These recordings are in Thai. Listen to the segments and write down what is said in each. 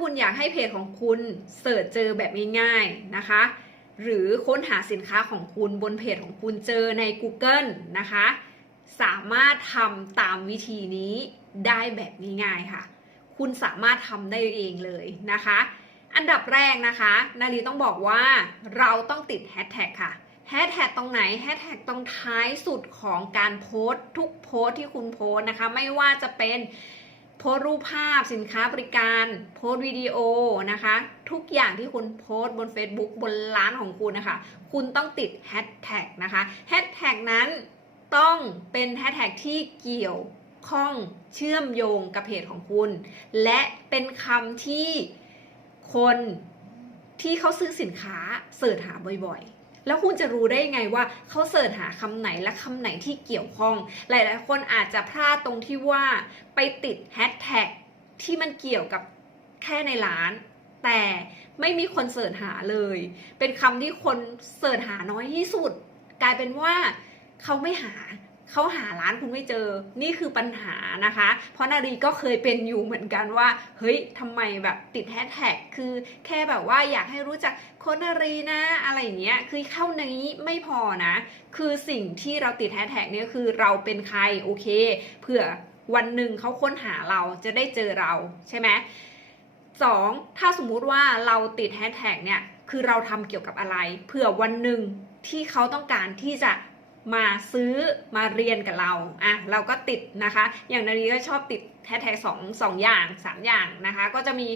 คุณอยากให้เพจของคุณเสิร์ชเจอแบบง่ายๆนะคะ หรือค้นหาสินค้าของคุณบนเพจของคุณเจอใน Google นะคะ สามารถทำตามวิธีนี้ได้แบบง่ายๆค่ะ คุณสามารถทำได้เองเลยนะคะ อันดับแรกนะคะ นาลีต้องบอกว่าเราต้องติดแฮชแท็กค่ะแฮชแท็กตรงไหนแฮชแท็กตรงท้ายสุดของการโพสต์ทุกโพสต์ที่คุณโพสต์นะคะ ไม่ว่าจะเป็น โพสรูปภาพสินค้าบริการ โพสวิดีโอนะคะ ทุกอย่างที่คุณโพสบน Facebook บนร้านของคุณนะคะ คุณต้องติดแฮชแท็กนะคะแฮชแท็กนั้นต้องเป็นแฮชแท็กที่เกี่ยวข้องเชื่อมโยงกับเพจของคุณ และเป็นคำที่คนที่เขาซื้อสินค้าเสิร์ชหาบ่อยๆ แล้วคุณจะรู้ได้ยังไงว่าเขาเสิร์ชหาคำไหนและคำไหนที่เกี่ยวข้อง หลาย ๆ คนอาจจะพลาดตรงที่ว่าไปติดแฮชแท็กที่มันเกี่ยวกับแค่ในร้าน แต่ไม่มีคนเสิร์ชหาเลย เป็นคำที่คนเสิร์ชหาน้อยที่สุด กลายเป็นว่าเขาไม่หา เขาหาร้านคุณไม่เจอ นี่คือปัญหานะคะ เพราะนารีก็เคยเป็นอยู่เหมือนกันว่า เฮ้ยทำไมแบบติดแฮชแท็กคือแค่แบบว่าอยากให้รู้จักโคนนารีนะอะไรอย่างเงี้ย คือเข้าในนี้ไม่พอนะ คือสิ่งที่เราติดแฮชแท็กเนี่ยคือเราเป็นใครโอเค เผื่อวันหนึ่งเขาค้นหาเราจะได้เจอเราใช่ไหมสองถ้าสมมุติว่าเราติดแฮชแท็กเนี่ยคือเราทำเกี่ยวกับอะไร เผื่อวันหนึ่งที่เขาต้องการที่จะ มาซื้อมาเรียนกับเราอะเราก็ติดนะคะ อย่างนารีก็ชอบติดแฮชแท็กสองสองอย่างสามอย่างนะคะ ก็จะมี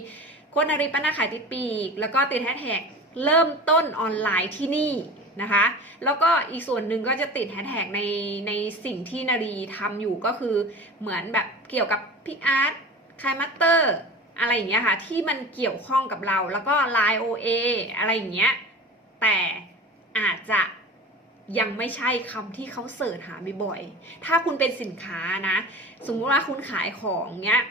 โค้ดนารีป้านาขายติดปีก แล้วก็ติดแฮชแท็กเริ่มต้นออนไลน์ที่นี่นะคะ แล้วก็อีกส่วนหนึ่งก็จะติดแฮชแท็กในในสิ่งที่นารีทำอยู่ก็คือเหมือนแบบเกี่ยวกับพี่อาร์ตคายมัตเตอร์อะไรอย่างเงี้ยค่ะ ที่มันเกี่ยวข้องกับเราแล้วก็ Line OA อะไรอย่างเงี้ยแต่อาจจะ ยังไม่ใช่คำที่เขาเสิร์ชหาบ่อยๆ ถ้าคุณเป็นสินค้านะ สมมติว่าคุณขายของเงี้ย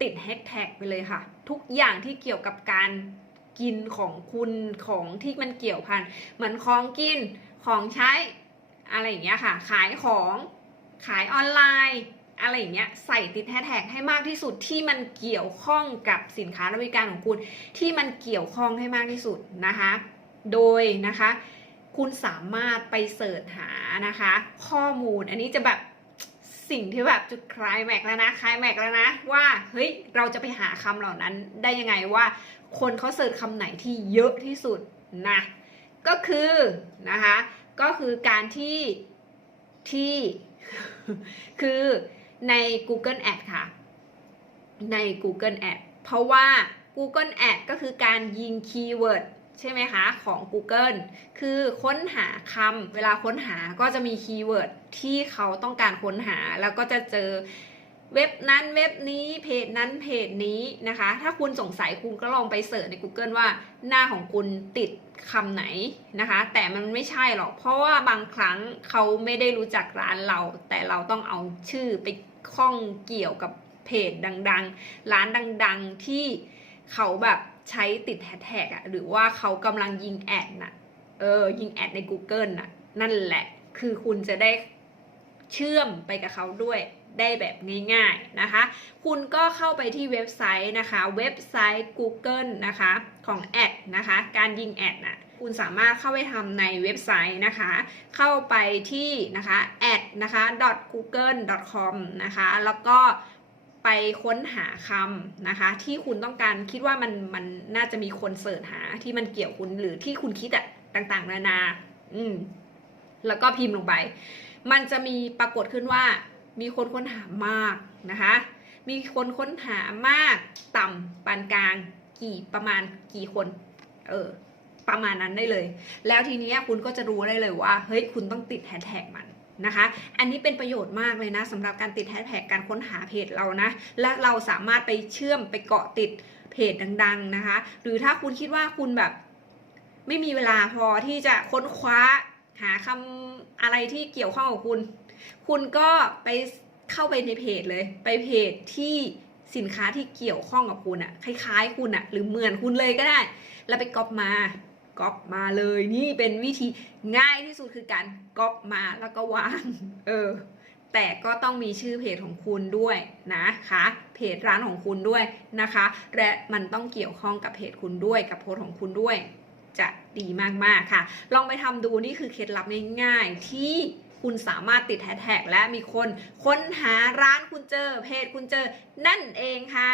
ติดแฮชแท็กไปเลยค่ะ ทุกอย่างที่เกี่ยวกับการกินของคุณของที่มันเกี่ยวพันเหมือนของกินของใช้อะไรอย่างเงี้ยค่ะ ขายของขายออนไลน์ อะไรอย่างเงี้ยใส่ติดแฮชแท็กให้มากที่สุดที่มันเกี่ยวข้องกับสินค้าและบริการของคุณ ที่มันเกี่ยวข้องให้มากที่สุดนะคะ โดยนะคะ คุณสามารถไปเสิร์ชหานะคะ ข้อมูลอันนี้จะแบบสิ่งที่แบบจุดคลายแม็กแล้วนะคลายแม็กแล้วนะว่าเฮ้ยเราจะไปหาคำเหล่านั้นได้ยังไงว่า คนเขาเสิร์ชคำไหนที่เยอะที่สุดนะก็คือนะคะก็คือการที่ที่คือใน Google Ad ค่ะ ใน Google Ad เพราะว่า Google Ad ก็คือการยิงคีย์เวิร์ด ใช่ไหมคะ ของ Google คือค้นหาคำเวลาค้นหาก็จะมีคีย์เวิร์ดที่เขาต้องการค้นหา แล้วก็จะเจอเว็บนั้นเว็บนี้เพจนั้นเพจนี้นะคะ ถ้าคุณสงสัยคุณก็ลองไปเสิร์ชใน Google ว่าหน้าของคุณติดคำไหนนะคะ แต่มันไม่ใช่หรอก เพราะว่าบางครั้งเขาไม่ได้รู้จักร้านเรา แต่เราต้องเอาชื่อไปข้องเกี่ยวกับเพจดัง ๆ ร้านดัง ๆ ที่เขาแบบ ใช้ติดแฮชแท็กอะหรือว่าเขากำลังยิงแอดน่ะ เออ ยิงแอดใน Google น่ะ นั่นแหละ คือคุณจะได้เชื่อมไปกับเขาด้วยได้แบบง่ายๆนะคะ คุณก็เข้าไปที่เว็บไซต์นะคะ เว็บไซต์ Google นะคะของแอดนะคะ การยิงแอดน่ะ คุณสามารถเข้าไปทำในเว็บไซต์นะคะ เข้าไปที่นะคะ ad นะคะ .google.com นะคะ แล้วก็ ไปค้นหาคำนะคะ ที่คุณต้องการคิดว่ามันมันน่าจะมีคนเสิร์ชหาที่มันเกี่ยวคุณหรือที่คุณคิดอะต่างๆ นานา อืม แล้วก็พิมพ์ลงไป มันจะมีปรากฏขึ้นว่า มีคนค้นหามากนะคะ มีคนค้นหามาก ต่ำปานกลาง กี่ประมาณกี่คน เออ ประมาณนั้นได้เลย แล้วทีนี้คุณก็จะรู้ได้เลยว่า เฮ้ย คุณต้องติดแฮชแท็กมัน นะคะ อันนี้เป็นประโยชน์มากเลยนะสำหรับการติดแฮชแท็กการค้นหาเพจเรานะ และเราสามารถไปเชื่อมไปเกาะติดเพจดัง ๆนะคะ หรือถ้าคุณคิดว่าคุณแบบไม่มีเวลาพอที่จะค้นคว้าหาคำอะไรที่เกี่ยวข้องกับคุณ คุณก็ไปเข้าไปในเพจเลย ไปเพจที่สินค้าที่เกี่ยวข้องกับคุณอะคล้ายๆ คุณอะหรือเหมือนคุณเลยก็ได้ แล้วไปก๊อปมา ก๊อปมาเลยนี่เป็นวิธีง่ายที่สุดคือการก๊อปมาแล้วก็วางเออแต่ก็ต้องมีชื่อเพจของคุณด้วยนะคะเพจร้านของคุณด้วยนะคะ และมันต้องเกี่ยวข้องกับเพจคุณด้วยกับโพสของคุณด้วย จะดีมากๆค่ะ ลองไปทำดูนี่คือเคล็ดลับง่ายๆที่คุณสามารถติดแฮชแท็กและมีคนค้นหาร้านคุณเจอเพจคุณเจอนั่นเองค่ะ